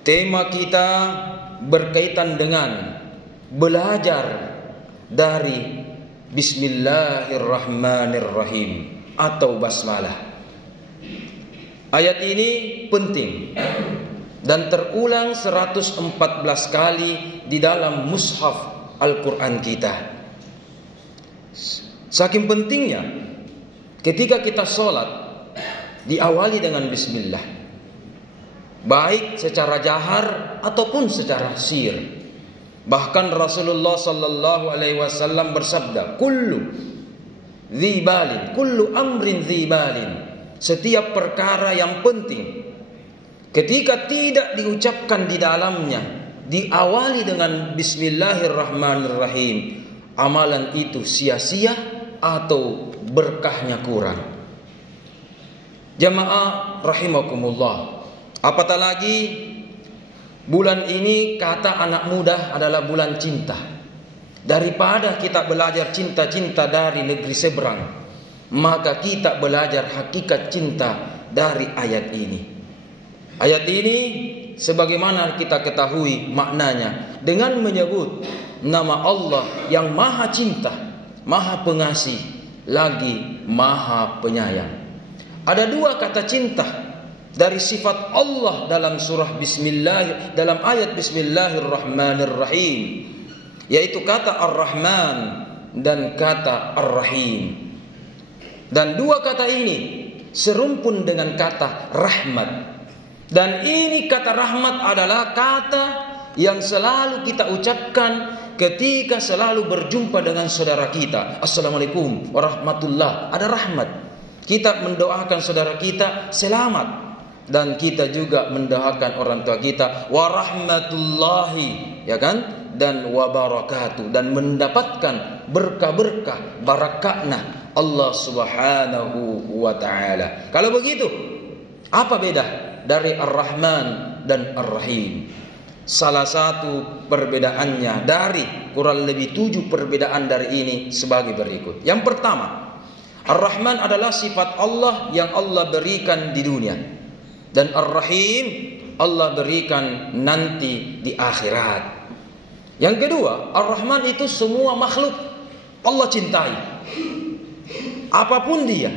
Tema kita berkaitan dengan belajar dari Bismillahirrahmanirrahim atau basmalah. Ayat ini penting dan terulang 114 kali di dalam mushaf Al-Quran kita. Saking pentingnya ketika kita sholat diawali dengan bismillah, baik secara jahar ataupun secara sir. Bahkan Rasulullah sallallahu alaihi wasallam bersabda, kullu dzibalin, kullu amrin dzibalin, setiap perkara yang penting ketika tidak diucapkan di dalamnya diawali dengan bismillahirrahmanirrahim, amalan itu sia-sia atau berkahnya kurang. Jamaah rahimakumullah, apatah lagi bulan ini kata anak muda adalah bulan cinta. Daripada kita belajar cinta-cinta dari negeri seberang, maka kita belajar hakikat cinta dari ayat ini. Ayat ini sebagaimana kita ketahui maknanya dengan menyebut nama Allah yang maha cinta, maha pengasih, lagi maha penyayang. Ada dua kata cinta dari sifat Allah dalam surah Bismillah, dalam ayat Bismillahirrahmanirrahim, yaitu kata Ar-Rahman dan kata Ar-Rahim. Dan dua kata ini serumpun dengan kata rahmat. Dan ini kata rahmat adalah kata yang selalu kita ucapkan ketika selalu berjumpa dengan saudara kita. Assalamualaikum warahmatullah, ada rahmat. Kita mendoakan saudara kita selamat. Dan kita juga mendoakan orang tua kita warahmatullahi, ya kan, dan wabarakatuh, dan mendapatkan berkah-berkah barakahna Allah subhanahu wa ta'ala. Kalau begitu, apa beda dari Ar-Rahman dan Ar-Rahim? Salah satu perbedaannya dari kurang lebih 7 perbedaan dari ini sebagai berikut. Yang pertama, Ar-Rahman adalah sifat Allah yang Allah berikan di dunia, dan Ar-Rahim Allah berikan nanti di akhirat. Yang kedua, Ar-Rahman itu semua makhluk Allah cintai, apapun dia,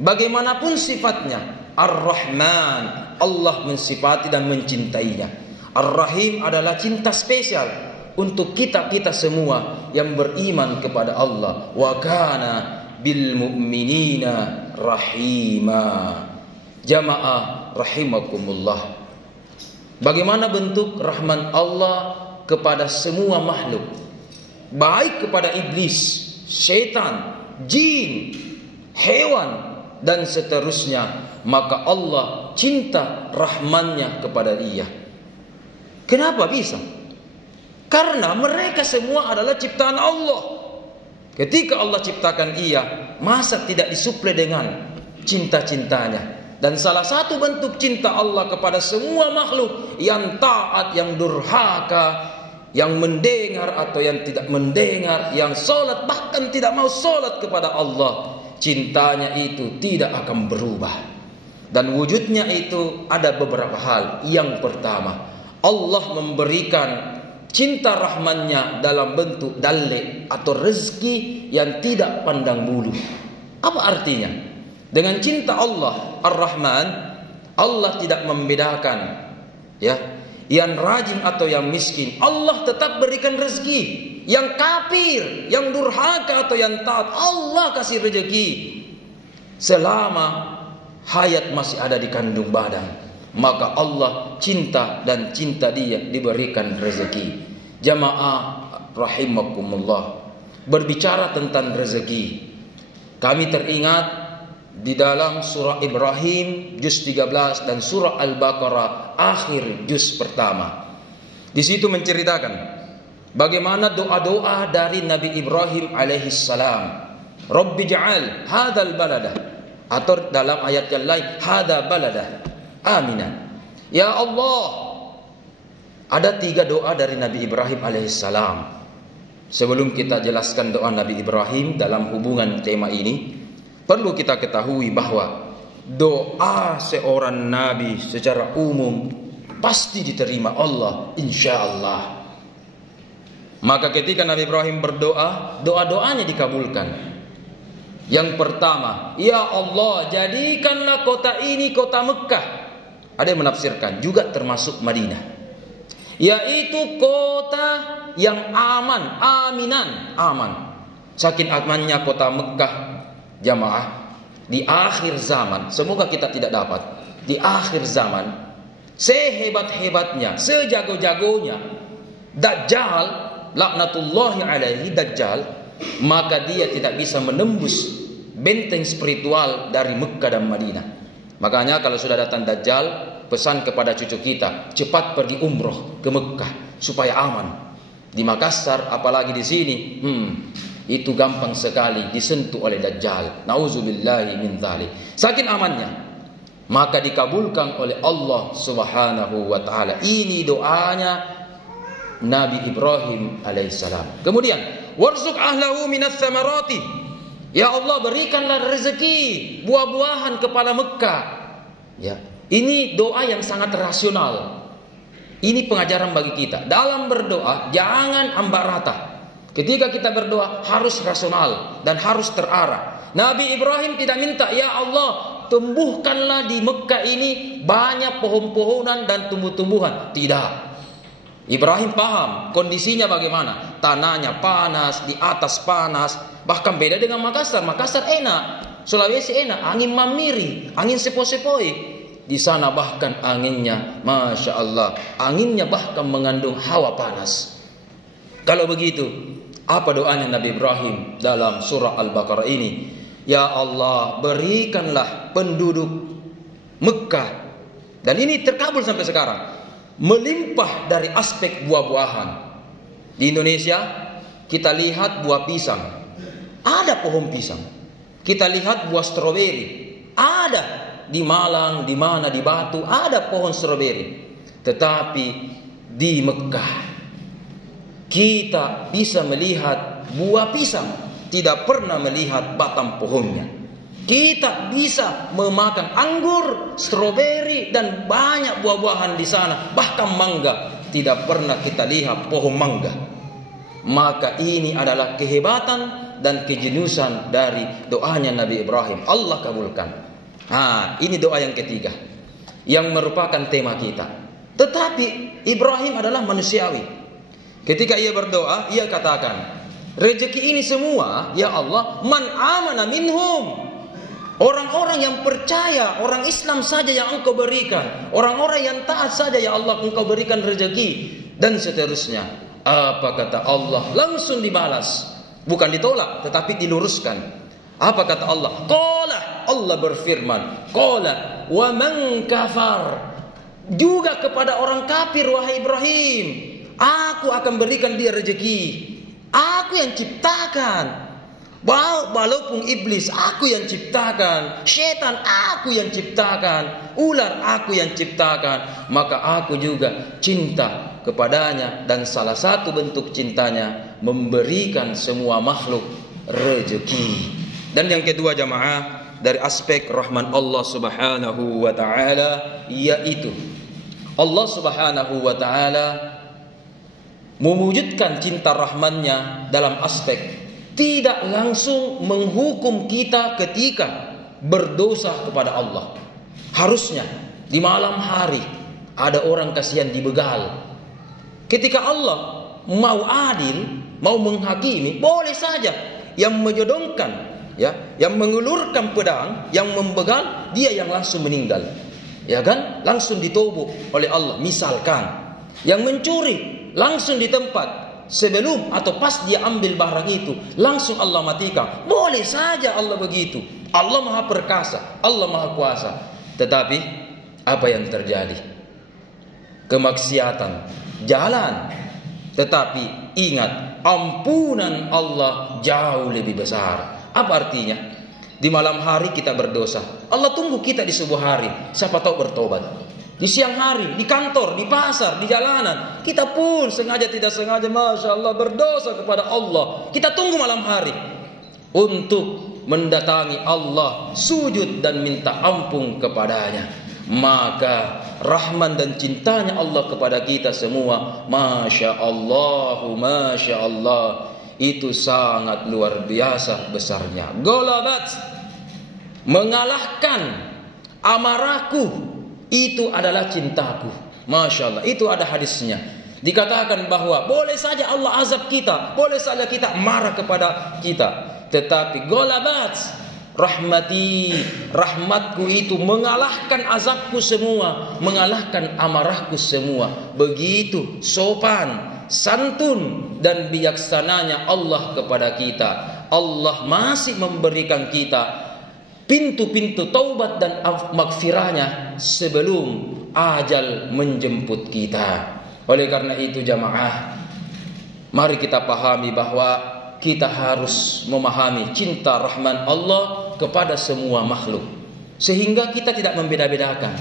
bagaimanapun sifatnya. Ar-Rahman Allah mensifati dan mencintainya. Ar-Rahim adalah cinta spesial untuk kita semua yang beriman kepada Allah. Wa kana bil mu'minina rahima. Jamaah rahimakumullah, bagaimana bentuk rahman Allah kepada semua makhluk, baik kepada iblis, setan, jin, hewan, dan seterusnya. Maka Allah cinta rahmannya kepada dia. Kenapa bisa? Karena mereka semua adalah ciptaan Allah. Ketika Allah ciptakan ia, masa tidak disuplai dengan cinta-cintanya? Dan salah satu bentuk cinta Allah kepada semua makhluk, yang taat, yang durhaka, yang mendengar atau yang tidak mendengar, yang sholat bahkan tidak mau sholat kepada Allah, cintanya itu tidak akan berubah. Dan wujudnya itu ada beberapa hal. Yang pertama, Allah memberikan cinta rahmannya dalam bentuk dalle atau rezeki yang tidak pandang bulu. Apa artinya? Dengan cinta Allah Ar-Rahman, Allah tidak membedakan, ya, yang rajin atau yang miskin. Allah tetap berikan rezeki. Yang kafir, yang durhaka atau yang taat, Allah kasih rezeki selama hayat masih ada di kandung badan. Maka Allah cinta dan cinta dia diberikan rezeki. Jamaah rahimakumullah, berbicara tentang rezeki, kami teringat di dalam surah Ibrahim juz 13 dan surah Al-Baqarah akhir juz pertama. Di situ menceritakan bagaimana doa-doa dari Nabi Ibrahim alaihissalam. Rabbi ja'al hadzal balada, atau dalam ayat yang lain hadza balada aminan. Ya Allah, ada 3 doa dari Nabi Ibrahim alaihissalam. Sebelum kita jelaskan doa Nabi Ibrahim dalam hubungan tema ini, perlu kita ketahui bahwa doa seorang nabi secara umum pasti diterima Allah, insya Allah. Maka ketika Nabi Ibrahim berdoa, doa-doanya dikabulkan. Yang pertama, ya Allah, jadikanlah kota ini kota Mekah. Ada yang menafsirkan juga termasuk Madinah, yaitu kota yang aman, aman. Saking amannya kota Mekah, jamaah, di akhir zaman, semoga kita tidak dapat, di akhir zaman, sehebat-hebatnya, sejago-jagonya Dajjal, laknatullahi alaihi Dajjal, maka dia tidak bisa menembus benteng spiritual dari Mekah dan Madinah. Makanya kalau sudah datang Dajjal, pesan kepada cucu kita, cepat pergi umroh ke Mekah supaya aman. Di Makassar, apalagi di sini, itu gampang sekali disentuh oleh Dajjal. Nauzubillahi min dzalik. Saking amannya, maka dikabulkan oleh Allah Subhanahu wa taala. Ini doanya Nabi Ibrahim alaihissalam. Kemudian, warzuq ahlahu minas samarati. Ya Allah, berikanlah rezeki buah-buahan kepada Mekah. Ya, ini doa yang sangat rasional. Ini pengajaran bagi kita. Dalam berdoa jangan ambarata. Ketika kita berdoa harus rasional dan harus terarah. Nabi Ibrahim tidak minta, ya Allah, tumbuhkanlah di Mekah ini banyak pohon-pohonan dan tumbuh-tumbuhan. Tidak. Ibrahim paham kondisinya bagaimana. Tanahnya panas, di atas panas. Bahkan beda dengan Makassar. Makassar enak, Sulawesi enak, angin mamiri, angin sepoi-sepoi. Di sana bahkan anginnya, Masya Allah, anginnya bahkan mengandung hawa panas. Kalau begitu, apa doanya Nabi Ibrahim dalam surah Al-Baqarah ini? Ya Allah, berikanlah penduduk Mekah, dan ini terkabul sampai sekarang, melimpah dari aspek buah-buahan. Di Indonesia kita lihat buah pisang, ada pohon pisang. Kita lihat buah stroberi, ada. Di Malang, di mana, di Batu, ada pohon stroberi. Tetapi di Mekah kita bisa melihat buah pisang, tidak pernah melihat batang pohonnya. Kita bisa memakan anggur, stroberi, dan banyak buah-buahan di sana. Bahkan mangga, tidak pernah kita lihat pohon mangga. Maka ini adalah kehebatan dan kejeniusan dari doanya Nabi Ibrahim. Allah kabulkan. Ini doa yang ketiga yang merupakan tema kita. Tetapi Ibrahim adalah manusiawi. Ketika ia berdoa, ia katakan, rezeki ini semua, ya Allah, man amana minhum. Orang-orang yang percaya, orang Islam saja yang Engkau berikan. Orang-orang yang taat saja, ya Allah, Engkau berikan rezeki. Dan seterusnya. Apa kata Allah? Langsung dibalas. Bukan ditolak, tetapi diluruskan. Apa kata Allah? Qala, Allah berfirman, Qala wa man kafar. Juga kepada orang kafir, wahai Ibrahim, aku akan berikan dia rezeki. Aku yang ciptakan. Walaupun iblis, aku yang ciptakan. Syaitan, aku yang ciptakan. Ular, aku yang ciptakan. Maka aku juga cinta kepadanya. Dan salah satu bentuk cintanya, memberikan semua makhluk rezeki. Dan yang kedua jamaah, dari aspek rahman Allah subhanahu wa ta'ala, yaitu Allah subhanahu wa ta'ala mewujudkan cinta rahmannya dalam aspek tidak langsung menghukum kita ketika berdosa kepada Allah. Harusnya di malam hari ada orang kasihan dibegal. Ketika Allah mau adil, mau menghakimi, boleh saja yang menyodongkan, yang mengulurkan pedang, yang membegal, dia yang langsung meninggal, ya kan? Langsung ditobok oleh Allah. Misalkan yang mencuri langsung di tempat, sebelum atau pas dia ambil barang itu, langsung Allah matikan. Boleh saja Allah begitu. Allah maha perkasa, Allah maha kuasa. Tetapi apa yang terjadi? Kemaksiatan jalan. Tetapi ingat, ampunan Allah jauh lebih besar. Apa artinya? Di malam hari kita berdosa, Allah tunggu kita di subuh hari, siapa tahu bertobat. Di siang hari, di kantor, di pasar, di jalanan, kita pun sengaja tidak sengaja, Masya Allah, berdosa kepada Allah. Kita tunggu malam hari untuk mendatangi Allah, sujud dan minta ampun kepadanya. Maka rahman dan cintanya Allah kepada kita semua, Masya Allah, itu sangat luar biasa besarnya. Golabat, mengalahkan amarahku, itu adalah cintaku. Masya Allah, itu ada hadisnya. Dikatakan bahwa boleh saja Allah azab kita, boleh saja kita marah kepada kita, tetapi golabat rahmati, rahmatku itu mengalahkan azabku semua, mengalahkan amarahku semua. Begitu sopan, santun dan bijaksananya Allah kepada kita. Allah masih memberikan kita pintu-pintu taubat dan maghfirahnya sebelum ajal menjemput kita. Oleh karena itu jamaah, mari kita pahami bahwa kita harus memahami cinta rahman Allah kepada semua makhluk, sehingga kita tidak membeda-bedakan.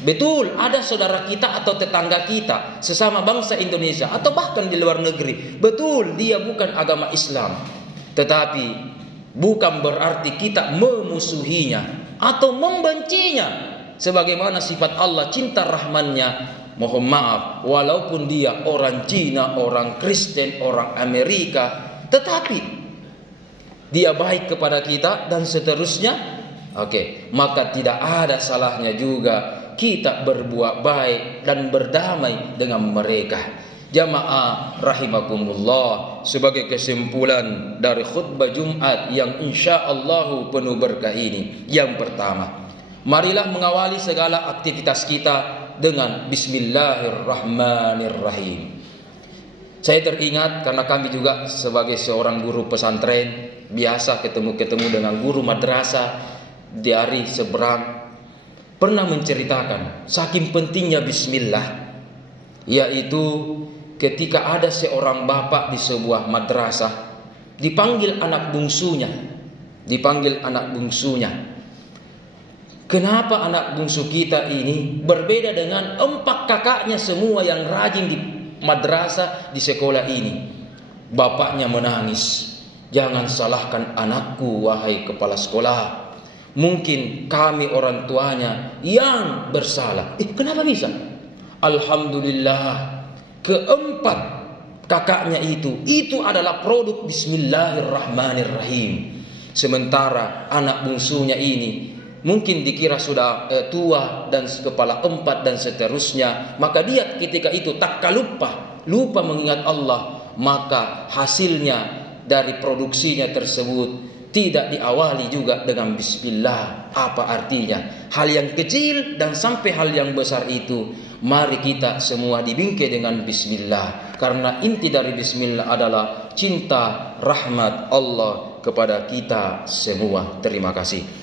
Betul, ada saudara kita atau tetangga kita sesama bangsa Indonesia atau bahkan di luar negeri, betul dia bukan agama Islam, tetapi bukan berarti kita memusuhinya atau membencinya. Sebagaimana sifat Allah cinta rahmannya, mohon maaf, walaupun dia orang Cina, orang Kristen, orang Amerika, tetapi dia baik kepada kita dan seterusnya, oke, maka tidak ada salahnya juga kita berbuat baik dan berdamai dengan mereka. Jamaah rahimakumullah, sebagai kesimpulan dari khutbah Jumat yang insyaallah penuh berkah ini, yang pertama, marilah mengawali segala aktivitas kita dengan Bismillahirrahmanirrahim. Saya teringat karena kami juga sebagai seorang guru pesantren biasa ketemu dengan guru madrasah di hari seberang, pernah menceritakan saking pentingnya Bismillah, yaitu ketika ada seorang bapak di sebuah madrasah dipanggil anak bungsunya. Kenapa anak bungsu kita ini berbeda dengan 4 kakaknya semua yang rajin di madrasah di sekolah ini? Bapaknya menangis. Jangan salahkan anakku wahai kepala sekolah. Mungkin kami orang tuanya yang bersalah. Kenapa bisa? Alhamdulillah, keempat kakaknya itu adalah produk Bismillahirrahmanirrahim. Sementara anak bungsunya ini mungkin dikira sudah tua dan kepala 4 dan seterusnya, maka dia ketika itu tak lupa mengingat Allah, maka hasilnya dari produksinya tersebut tidak diawali juga dengan Bismillah. Apa artinya? Hal yang kecil dan sampai hal yang besar itu, mari kita semua dibingkai dengan Bismillah, karena inti dari Bismillah adalah cinta rahmat Allah kepada kita semua. Terima kasih.